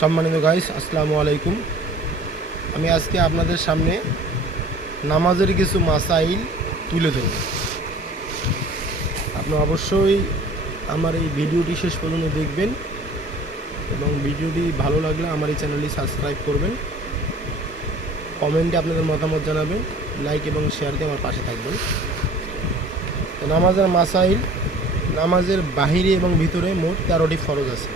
সম্মানিত গাইস, আসসালামু আলাইকুম। আমি আজকে আপনাদের সামনে নামাজের কিছু মাসাইল তুলে ধরব। আপনি অবশ্যই আমার এই ভিডিওটি শেষ পর্যন্ত দেখবেন এবং ভিডিওটি ভালো লাগলে আমার এই চ্যানেলটি সাবস্ক্রাইব করবেন, কমেন্টে আপনাদের মতামত জানাবেন, লাইক এবং শেয়ার দিয়ে আমার পাশে থাকবেন। নামাজের মাসাইল: নামাজের বাহিরে এবং ভিতরে মোট 13টি ফরজ আছে।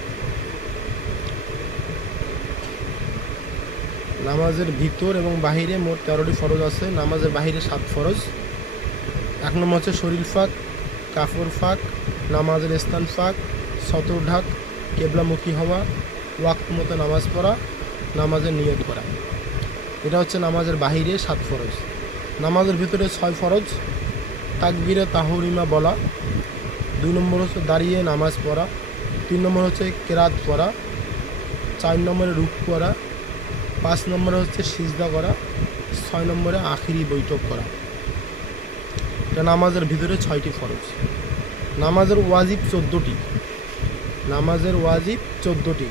নামাজের ভিতর এবং বাহিরে মোট 13টি ফরজ আছে। নামাজের বাহিরে 7 ফরজ। 1 নম্বর হচ্ছে শরীর ফাঁক, কাপড় ফাঁক, নামাজের স্থান ফাঁক, সতর ঢাক, কেবলামুখী হওয়া, ওয়াক্ত মতো নামাজ পড়া, নামাজের নিয়ত করা। এটা হচ্ছে নামাজের বাহিরে 7 ফরজ। নামাজের ভিতরে 6 ফরজ: তাকবীরে তাহরিমা বলা, 2 নম্বর হচ্ছে দাঁড়িয়ে নামাজ পড়া, 3 নম্বর হচ্ছে কেরাত পড়া, 4 নম্বরে রুকু করা, 5 নম্বরে হচ্ছে সিজদা করা, 6 নম্বরে আখিরি বৈঠক করা। এটা নামাজের ভিতরে 6টি ফরজ। নামাজের ওয়াজিব 14টি। নামাজের ওয়াজিব 14টি।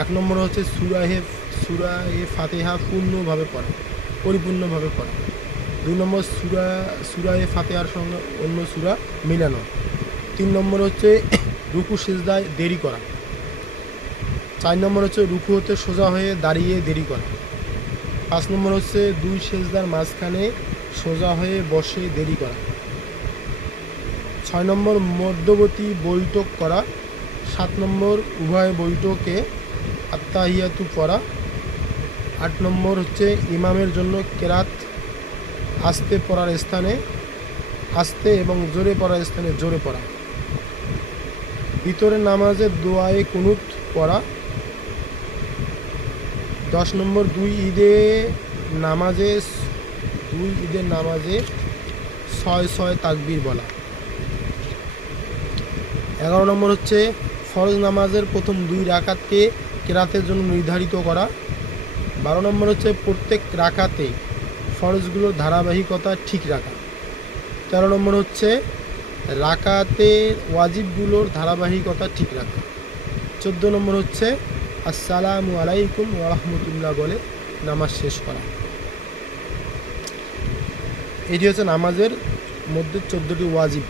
1 নম্বর হচ্ছে সূরা ফাতিহা পূর্ণভাবে পড়া, পরিপূর্ণভাবে পড়া। 2 নম্বর সূরা ফাতিহার সঙ্গে অন্য সূরা মিলানো। 3 নম্বর হচ্ছে রুকু সিজদায় দেরি করা। 4 নম্বর হচ্ছে রুকু হতে সোজা হয়ে দাঁড়িয়ে দেরি করা। 5 নম্বর হচ্ছে 2 সেজদার মাঝখানে সোজা হয়ে বসে দেরি করা। 6 নম্বর মধ্যবর্তী বৈঠক করা। 7 নম্বর উভয় বৈঠকে আত্তাহিয়াতু পড়া। 8 নম্বর হচ্ছে ইমামের জন্য কেরাত আস্তে পড়ার স্থানে আস্তে এবং জোরে পড়ার স্থানে জোরে পড়া। ভিতরে নামাজের দোয়ায়ে কুনুত পড়া। 10 নম্বর 2 ঈদের নামাজে 6 তাকবীর বলা। 11 নম্বর হচ্ছে ফরজ নামাজের প্রথম 2 রাকাতকে কেরাতের জন্য নির্ধারিত করা। 12 নম্বর হচ্ছে প্রত্যেক রাকাতে ফরজগুলোর ধারাবাহিকতা ঠিক রাখা। 13 নম্বর হচ্ছে রাকাতের ওয়াজিবগুলোর ধারাবাহিকতা ঠিক রাখা। 14 নম্বর হচ্ছে আসসালামু আলাইকুম ওয়া রাহমাতুল্লাহ বলে নামাজ শেষ করা। এটি হচ্ছে নামাজের মধ্যে 14টি ওয়াজিব।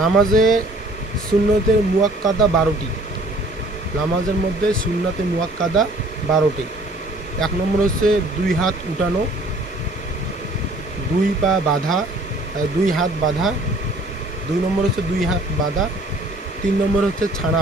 নামাজে সুন্নতের মুয়াক্কাদা 12টি। নামাজের মধ্যে সুন্নতে মুয়াক্কাদা 12টি। 1 নম্বর হচ্ছে 2 হাত উঠানো, 2 হাত বাঁধা। 2 নম্বর হচ্ছে 2 হাত বাঁধা। 3 নম্বর হচ্ছে ছানা